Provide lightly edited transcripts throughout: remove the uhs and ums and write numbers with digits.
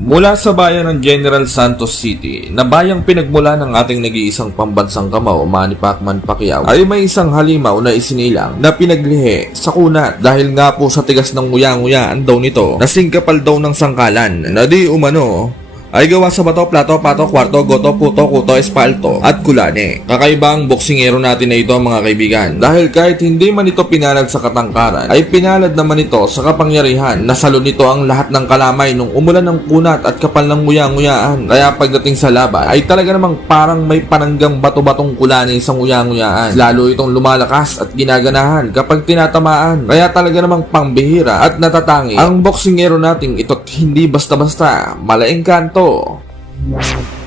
Mula sa bayan ng General Santos City, na bayang pinagmula ng ating nag-iisang pambansang kamao, Manny Pacman Pacquiao, ay may isang halimaw na isinilang na pinaglihi sa kunat dahil nga po sa tigas ng nguya-nguyaan daw nito na singkapal daw ng sangkalan na di umano ay gawa sa bato, plato, pato, kwarto, goto, puto, kuto, espalto at kulane. Kakaiba ang boksingero natin na ito mga kaibigan dahil kahit hindi man ito pinalad sa katangkaran ay pinalad naman ito sa kapangyarihan. Nasalo nito ang lahat ng kalamay nung umulan ng kunat at kapal ng nguya-nguyaan. Kaya pagdating sa laban ay talaga namang parang may pananggang bato-batong kulane sa nguya-nguyaan. Lalo itong lumalakas at ginaganahan kapag tinatamaan. Kaya talaga namang pangbihira at natatangi ang boksingero nating ito't hindi basta-basta. Malaking kanto.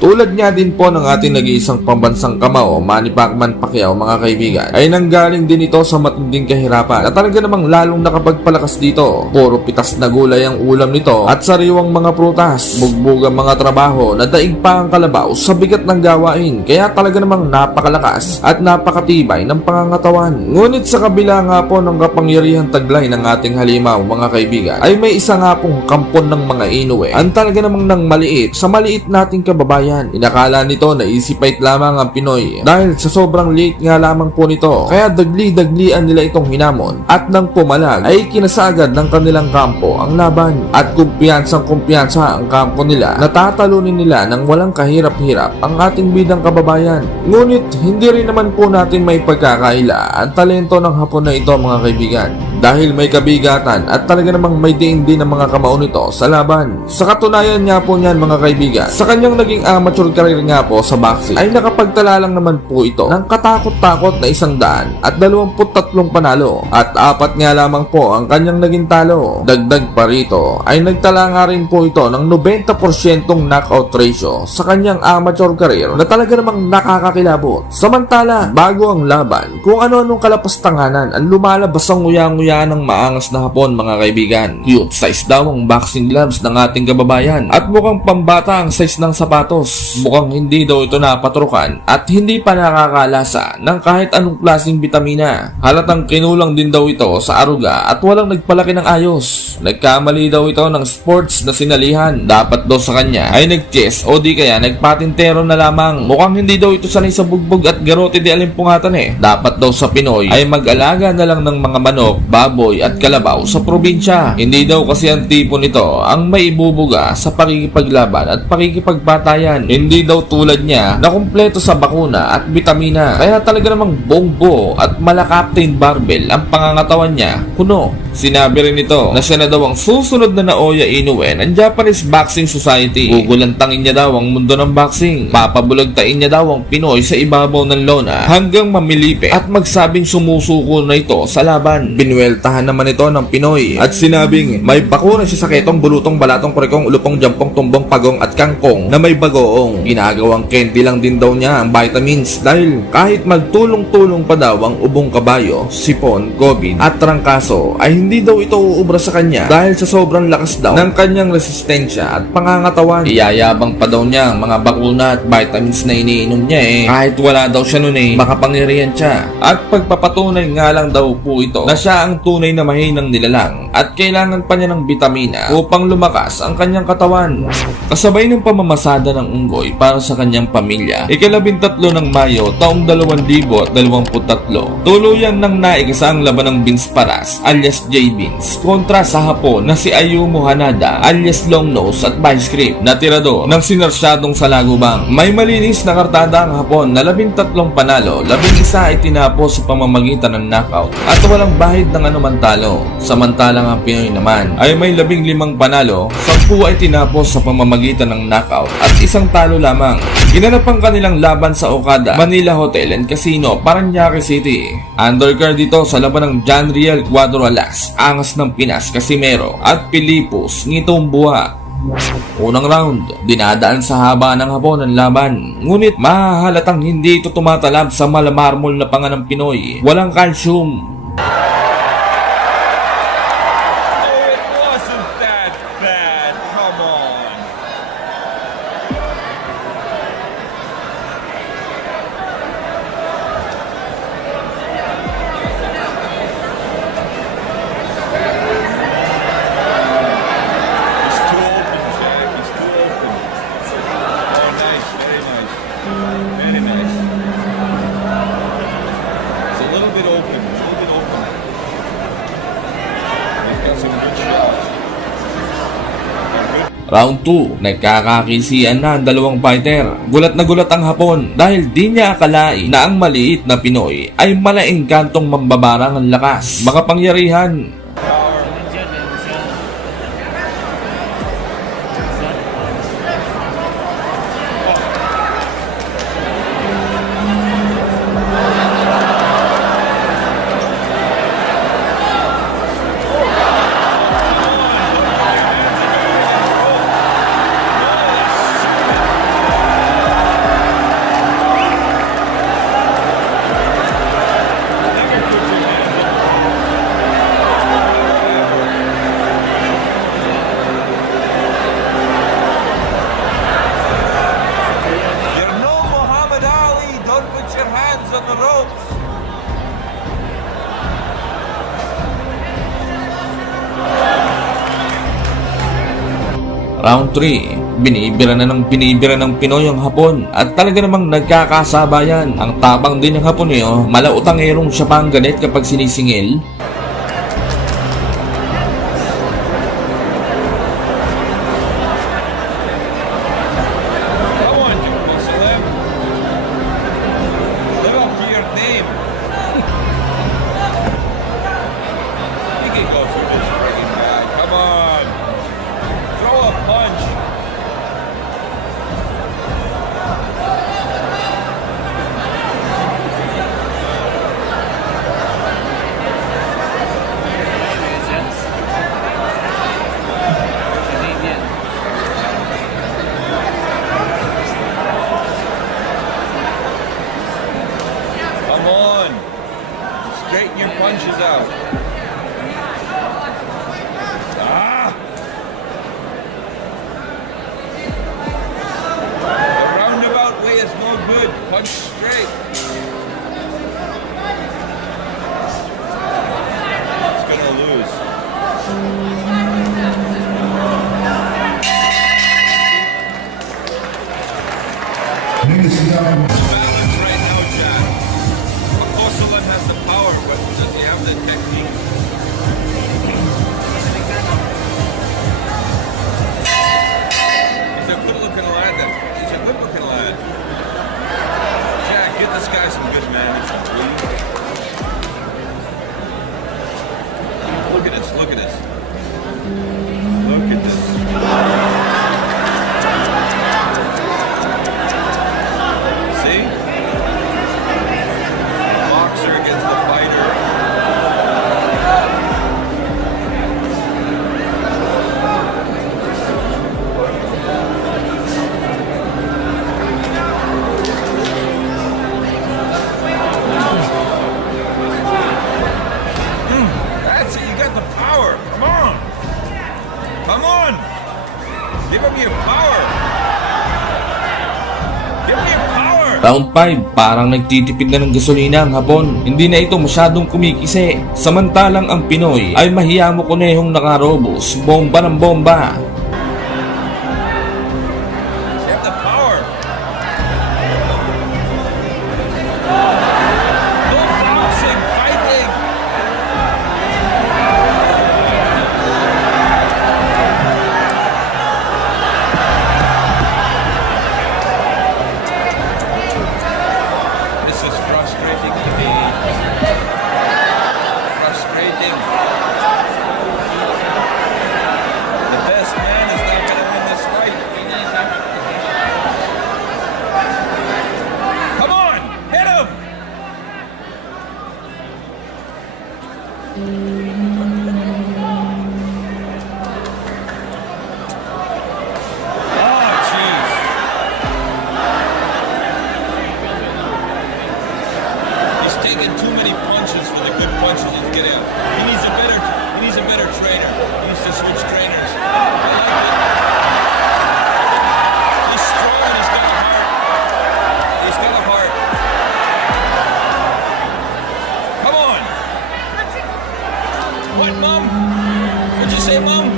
Tulad nga din po ng ating nag-iisang pambansang kamao, Manny Pacman Pacquiao mga kaibigan, ay nanggaling din ito sa matinding kahirapan na talaga namang lalong nakapagpalakas dito. Puro pitas na gulay ang ulam nito at sariwang mga prutas, bugbog ang mga trabaho na daig pa ang kalabaw sa bigat ng gawain. Kaya talaga namang napakalakas at napakatibay ng pangangatawan. Ngunit sa kabila nga po ng kapangyarihan taglay ng ating halimaw mga kaibigan, ay may isa nga pong kampon ng mga Inoue ang talaga namang nang maliit sa maliit nating kababayan. Inakala nito na easy fight lamang ang Pinoy dahil sa sobrang liit nga lamang po nito. Kaya dagli-daglian nila itong hinamon at nang pumalag ay kinasagad ng kanilang kampo ang laban at kumpiyansang-kumpiyansa ang kampo nila. Natatalunin nila ng walang kahirap-hirap ang ating bidang kababayan. Ngunit hindi rin naman po natin may pagkakaila ang talento ng Hapon na ito mga kaibigan dahil may kabigatan at talaga namang may diin din ang mga kamao nito sa laban. Sa katunayan nga po niyan mga kaibigan, sa kanyang naging amateur career nga po sa boxing ay nakapagtala lang naman po ito ng katakot-takot na 123 panalo at 4 nga lamang po ang kanyang naging talo. Dagdag pa rito ay nagtala nga rin po ito ng 90% knockout ratio sa kanyang amateur career na talaga namang nakakakilabot. Samantala, bago ang laban, kung ano-anong kalapastanganan ang lumalabas ang nguya-nguya ng maangas na Hapon mga kaibigan. Cute size daw ang boxing gloves ng ating kababayan at mukhang pambata ang size ng sapatos. Mukhang hindi daw ito napatrukan at hindi pa nakakalasa ng kahit anong klaseng bitamina. Halatang kinulang din daw ito sa aruga at walang nagpalaki ng ayos. Nagkamali daw ito ng sports na sinalihan. Dapat daw sa kanya ay nag-chess o di kaya nagpatintero na lamang. Mukhang hindi daw ito sanay sa bugbog at garote di alimpungatan eh. Dapat daw sa Pinoy ay mag-alaga na lang ng mga manok, baboy at kalabaw sa probinsya. Hindi daw kasi ang tipo nito ang may ibubuga sa pakikipaglaban at pakikipagpatayan. Hindi daw tulad niya na kumpleto sa bakuna at bitamina. Kaya talaga namang bongbo at mala Captain Barbell ang pangangatawan niya. Kuno, sinabi rin nito na siya na daw ang susunod na Naoya Inoue ng Japanese Boxing Society. Gugulantangin niya daw ang mundo ng boxing. Papabulagtain niya daw ang Pinoy sa ibabaw ng lona hanggang mamilipe at magsabing sumusuko na ito sa laban. Binueltahan naman ito ng Pinoy at sinabing may bakuna siya sa ketong, bulutong, balatong, kurikong, ulupong, jampong, tumbong, pagong at kangkong na may bagoong. Ginagawang candy lang din daw niya ang vitamins dahil kahit magtulong-tulong pa daw ang ubong kabayo, sipon, COVID at trangkaso ay hindi daw ito uubra sa kanya dahil sa sobrang lakas daw ng kanyang resistensya at pangangatawan. Iyayabang pa daw niya ang mga bakuna at vitamins na iniinom niya eh. Kahit wala daw siya nun eh, makapangyarihan siya. At pagpapatunay nga lang daw po ito na siya ang tunay na mahinang nilalang at kailangan pa niya ng bitamina upang lumakas ang kanyang katawan. Kasabay ng pamamasada ng unggoy para sa kanyang pamilya, ika-13 ng Mayo taong 2023, tuluyan ng naigisa ang laban ng Vince Paras alias J. Vince kontra sa Hapon na si Ayumu Hanada alias Longnose at Vice Grip na tirador ng sinarsyadong Salagubang. May malinis na kartada ang Hapon na 13 panalo, 11 ay tinapos sa pamamagitan ng knockout at walang bahid ng anumang talo. Samantalang ang Pinoy naman ay may 15 panalo, 10 ay tinapos sa pamamagitan ng knockout at 1 talo lamang. Ginanap ang kanilang laban sa Okada Manila Hotel and Casino, Paranaque City. Undercard dito sa laban ng John Riel Cuadro Alas, Angas ng Pinas Casimero at Pilipos Ngitong Buha. Unang round, dinadaan sa haba ng Hapon ang laban. Ngunit mahahalatang hindi ito tumatalab sa malamarmol na panga ng Pinoy. Walang calcium. Round 2, nagkakakisian na ang dalawang fighter. Gulat na gulat ang Hapon dahil di niya akalain na ang maliit na Pinoy ay malaengkantong mambabarang ang lakas, makapangyarihan. Round 3, binibira ng Pinoy ang Hapon at talaga namang nagkakasabayan. Ang tapang din ng Haponeo, malautangerong siya pa ang galit kapag sinisingil. Straighten your punches out. The roundabout way is no good. Punch straight. It's gonna lose. Balance right now, Chad. Kosovan has the power, but does he have the technique? He's a good-looking lad. He's a good-looking lad. Jack, get this guy some good management, will you? Look at this. Look at this. Look at this. See? Boxer against the fighter. That's it. You got the power. Come on. Come on. Give him your power. Give me your power. Round 5, parang nagtitipid na ng gasolina ang Hapon. Hindi na ito masyadong kumikisi. Samantalang ang Pinoy ay mahiyamo kunehong nakarobos, bomba ng bomba. You have the power. No bouncing, fighting. This is frustrating to me. Frustrating. The best man is not going to win this fight. Come on, hit him! Oh, jeez. He's taking too many punches for the good punches he's getting out. He needs a better trainer. He needs to switch trainers. He's strong and he's got a heart. He's got a heart. Come on. What, Mom? What'd you say, Mom?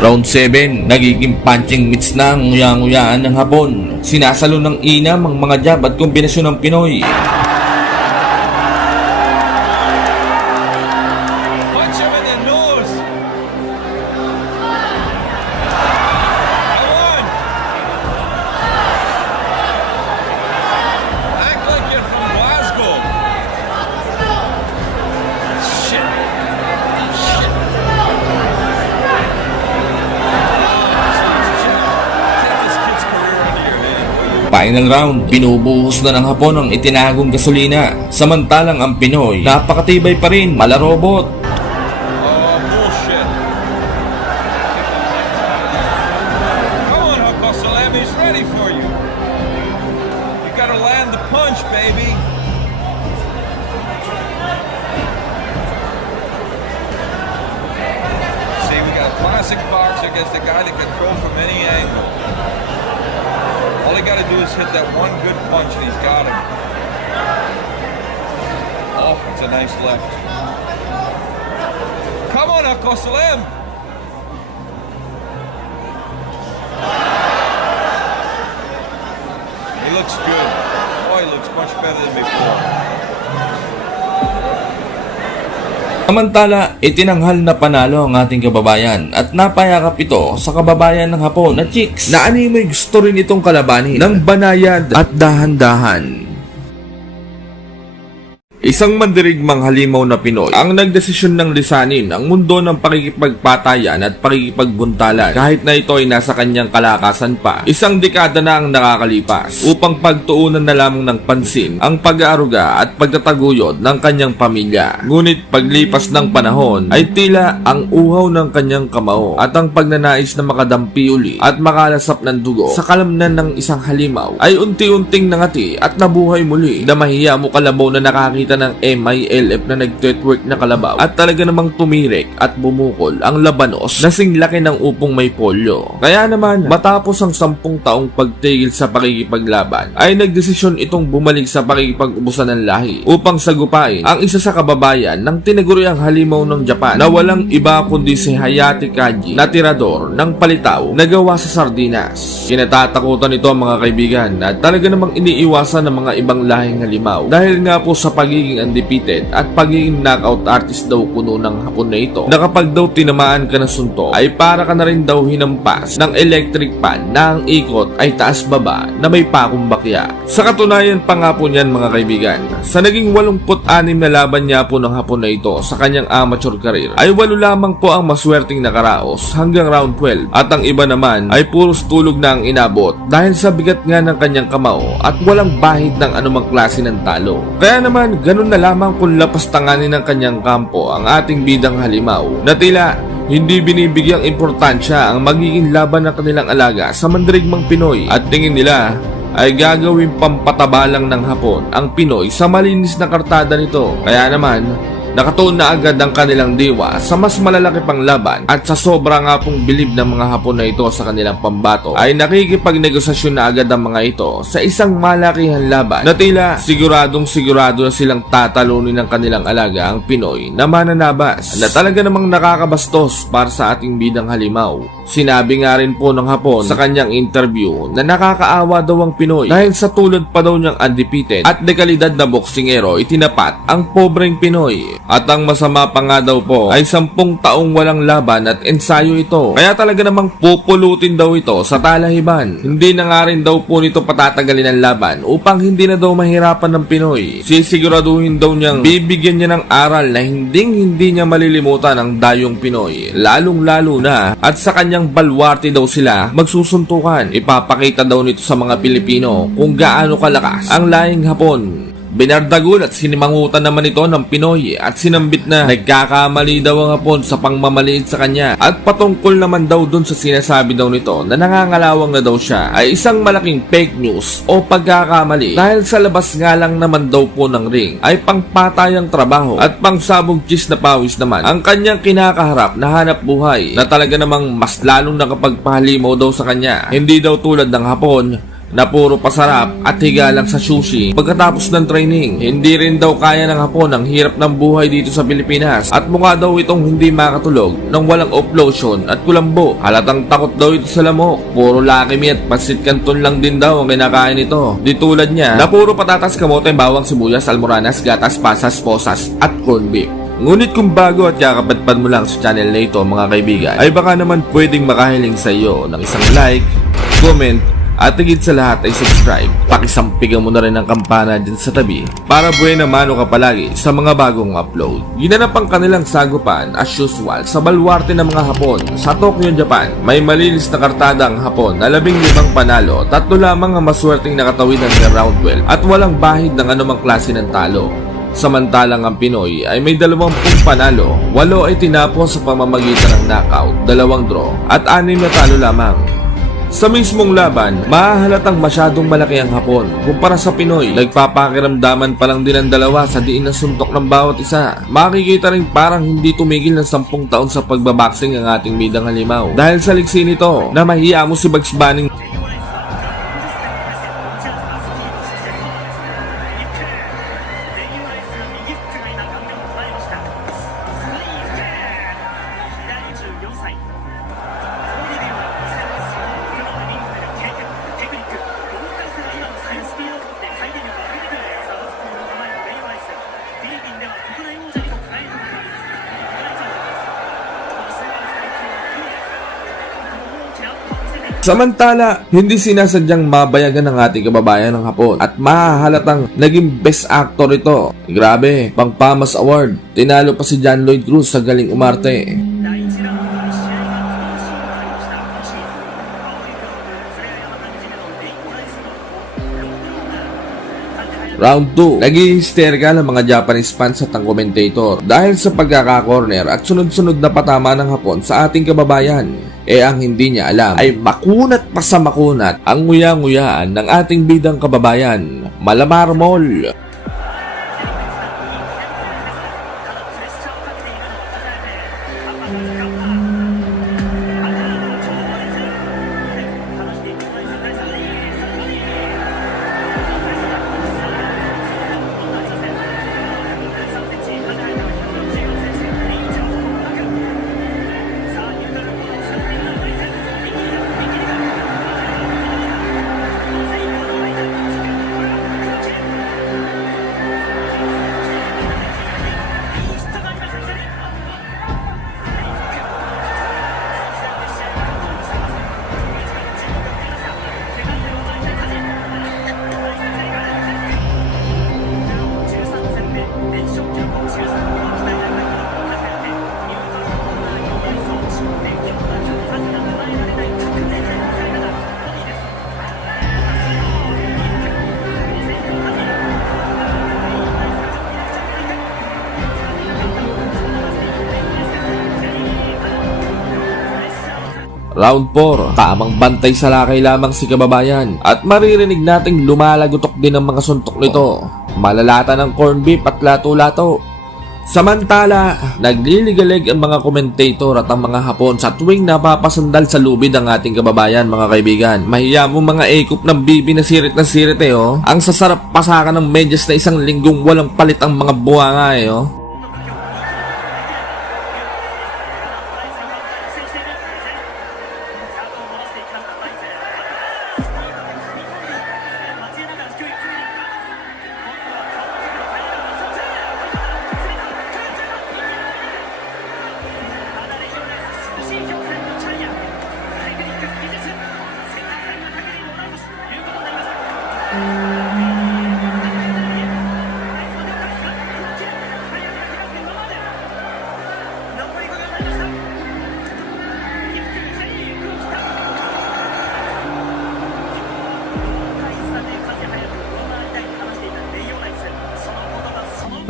Round 7, nagiging punching mitts na ang nguyang-nguyaan ng Hapon. Sinasalo ng inam ang mga jab at kombinasyon ng Pinoy. Final round, binubuhos na ng Hapon ang itinagong gasolina. Samantalang ang Pinoy, napakatibay pa rin, malarobot. Oh, bullshit. Come on, Uncle Salam, he's ready for you. You gotta land the punch, baby. See, we got a classic boxer against a guy that can throw from any angle. All he gotta do is hit that one good punch and he's got him. Oh, it's a nice left. Come on, Uncle Salam. He looks good. Oh, he looks much better than before. Samantala, itinanghal na panalo ang ating kababayan at napayakap ito sa kababayan ng Hapon na chicks na animoy gusto rin itong kalabanin ng banayad at dahan-dahan. Isang mandirigmang halimaw na Pinoy ang nagdesisyon ng lisanin ang mundo ng pakikipagpatayan at pakikipagbuntalan kahit na ito ay nasa kanyang kalakasan pa. Isang dekada na ang nakakalipas upang pagtuunan na lamang ng pansin ang pag-aaruga at pagtataguyod ng kanyang pamilya. Ngunit paglipas ng panahon ay tila ang uhaw ng kanyang kamao at ang pagnanais na makadampi uli at makalasap ng dugo sa kalamnan ng isang halimaw ay unti-unting nangati at nabuhay muli na mahiya mo kalabaw na nakakita ng MILF na nag-twerk na kalabaw at talaga namang tumirik at bumukol ang labanos na singlaki ng upong may polio. Kaya naman, matapos ang 10 taong pagtigil sa pakikipaglaban, ay nagdesisyon itong bumalik sa pakikipag-ubusan ng lahi upang sagupain ang isa sa kababayan ng tinaguriang halimaw ng Japan na walang iba kundi si Hayate Kaji na tirador ng palitaw na gawa sa sardinas. Kinatatakutan ito mga kaibigan at talaga namang iniiwasan ng mga ibang lahing halimaw dahil nga po sa pagiging undefeated at pagiging knockout artist daw kuno ng Hapon na ito na kapag daw tinamaan ka ng suntok ay para ka na rin daw hinampas ng electric pan na ang ikot ay taas baba na may pakong bakya. Sa katunayan pa nga po niyan mga kaibigan, sa naging 86 na laban niya po ng Hapon na ito sa kanyang amateur career ay 8 lamang po ang maswerteng nakaraos hanggang round 12 at ang iba naman ay puros tulog na ang inabot dahil sa bigat nga ng kanyang kamao at walang bahid ng anumang klase ng talo. Kaya naman ganun na lamang kung lapastanganin ng kanyang kampo ang ating bidang halimaw na tila hindi binibigyang importansya ang magiging laban ng kanilang alaga sa mandirigmang Pinoy at tingin nila ay gagawing pampataba lang ng Hapon ang Pinoy sa malinis na kartada nito. Kaya naman nakatuon na agad ang kanilang diwa sa mas malalaki pang laban at sa sobra nga pong bilib ng mga Hapon na ito sa kanilang pambato ay nakikipagnegosasyon na agad ang mga ito sa isang malakihan laban na tila sigurado na silang tatalunin ng kanilang alaga ang Pinoy na mananabas na talaga namang nakakabastos para sa ating bidang halimaw. Sinabi nga rin po ng Hapon sa kanyang interview na nakakaawa daw ang Pinoy dahil sa tulad pa daw niyang undefeated at dekalidad na boksingero itinapat ang pobreng Pinoy. At ang masama pa nga daw po ay 10 taong walang laban at ensayo ito. Kaya talaga namang pupulutin daw ito sa talahiban. Hindi na nga rin daw po nito patatagalin ang laban upang hindi na daw mahirapan ng Pinoy. Sisiguraduhin daw niyang bibigyan niya ng aral na hindi niya malilimutan ang dayong Pinoy. Lalong-lalo na at sa kanyang balwarte daw sila magsusuntukan. Ipapakita daw nito sa mga Pilipino kung gaano kalakas ang lahing Hapon. Binardagul at sinimangutan naman ito ng Pinoy at sinambit na nagkakamali daw ang Hapon sa pangmamaliit sa kanya at patungkol naman daw dun sa sinasabi daw nito na nangangalawang na daw siya ay isang malaking fake news o pagkakamali dahil sa labas nga lang naman daw po ng ring ay pangpatayang trabaho at pangsabog cheese na pawis naman ang kanyang kinakaharap na hanap buhay na talaga namang mas lalong nakapagpahalimaw daw sa kanya. Hindi daw tulad ng Hapon na puro pasarap at higa lang sa sushi pagkatapos ng training. Hindi rin daw kaya ng Hapon ang hirap ng buhay dito sa Pilipinas at mukha daw itong hindi makatulog nang walang off-lotion at kulambo. Halatang takot daw ito sa lamok. Puro Lucky Me at pansit canton lang din daw ang kinakain ito. Di tulad niya na puro patatas, kamote, bawang, sibuyas, almoranas, gatas, pasas, posas at corned beef. Ngunit kung bago at kakapadpad mo lang sa channel na ito mga kaibigan ay baka naman pwedeng makahiling sa iyo ng isang like, comment At higit sa lahat ay subscribe. Pakisampigan mo na rin ang kampana dyan sa tabi para buhay na mano ka palagi sa mga bagong upload. Ginanap ang kanilang sagupan as usual sa balwarte ng mga Hapon sa Tokyo, Japan. May malinis na kartada ang Hapon na 15 panalo, 3 lamang ang maswerteng nakatawinan ng round 12 at walang bahid ng anumang klase ng talo. Samantalang ang Pinoy ay may 20 panalo, 8 ay tinapos sa pamamagitan ng knockout, 2 draw at 6 na talo lamang. Sa mismong laban, mahahalatang masyadong malaki ang Hapon kumpara sa Pinoy. Nagpapakiramdaman pa lang din ang dalawa sa diin ng suntok ng bawat isa. Makikita rin parang hindi tumigil ng 10 taon sa pagbaboxing ang ating bidang halimaw. Dahil sa liksi nito, na mahiya mo si Bugs Bunny Samantala, hindi sinasadyang mabayagan ng ating kababayan ng Hapon at mahahalatang naging best actor ito. Grabe, pang PAMAS Award. Tinalo pa si John Lloyd Cruz sa galing umarte. Round 2, nag-i-hysterical ang mga Japanese fans at ang commentator dahil sa pagkaka-corner at sunod-sunod na patama ng Hapon sa ating kababayan. Ang hindi niya alam ay makunat pa sa makunat ang nguya-nguyaan ng ating bidang kababayan, Malamar Mall. Round 4, tamang bantay sa lakay lamang si kababayan at maririnig nating lumalagutok din ang mga suntok nito. Malalata ng corn beef at lato-lato. Samantala, nagliligalig ang mga komentator at ang mga Hapon sa tuwing napapasandal sa lubid ang ating kababayan, mga kaibigan. Mahiya mo mga ekop ng bibi na sirit oh. Ang sasarap pasakan ng medyas na 1 linggong walang palit ang mga buwanga oh.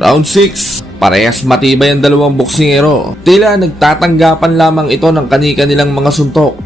Round 6, parehas matibay ang dalawang boksingero. Tila nagtatanggapan lamang ito ng kani-kanilang mga suntok.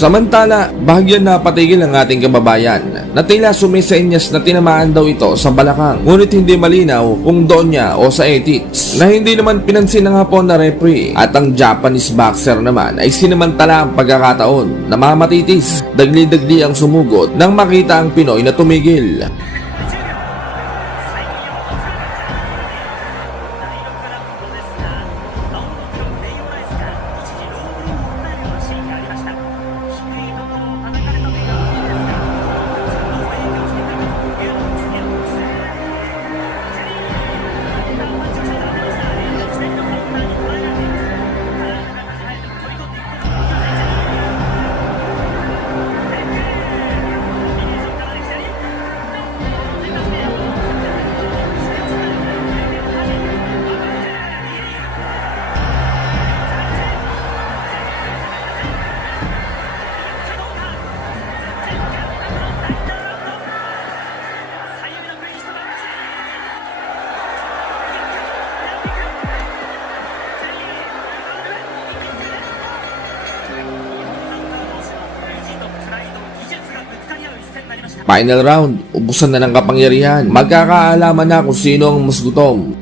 Samantala, bahagyan na patigil ang ating kababayan na tila sumisenyas na tinamaan daw ito sa balakang. Ngunit hindi malinaw kung doon niya o sa ethics na hindi naman pinansin ng Hapon na referee at ang Japanese boxer naman ay sinamantala ang pagkakataon na mamatitis. Dagli-dagli ang sumugod nang makita ang Pinoy na tumigil. Final round, ubusan na ng kapangyarihan. Magkakaalaman na kung sino ang mas gutom.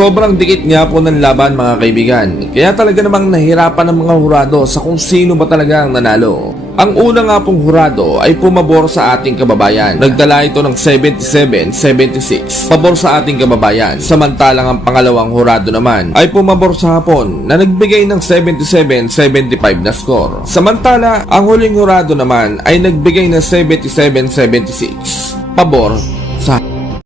Sobrang dikit nga po ng laban mga kaibigan, kaya talaga namang nahirapan ng mga hurado sa kung sino ba talaga ang nanalo. Ang una nga pong hurado ay pumabor sa ating kababayan. Nagdala ito ng 77-76 pabor sa ating kababayan. Samantalang ang pangalawang hurado naman ay pumabor sa Hapon na nagbigay ng 77-75 na score. Samantala, ang huling hurado naman ay nagbigay ng 77-76 pabor sa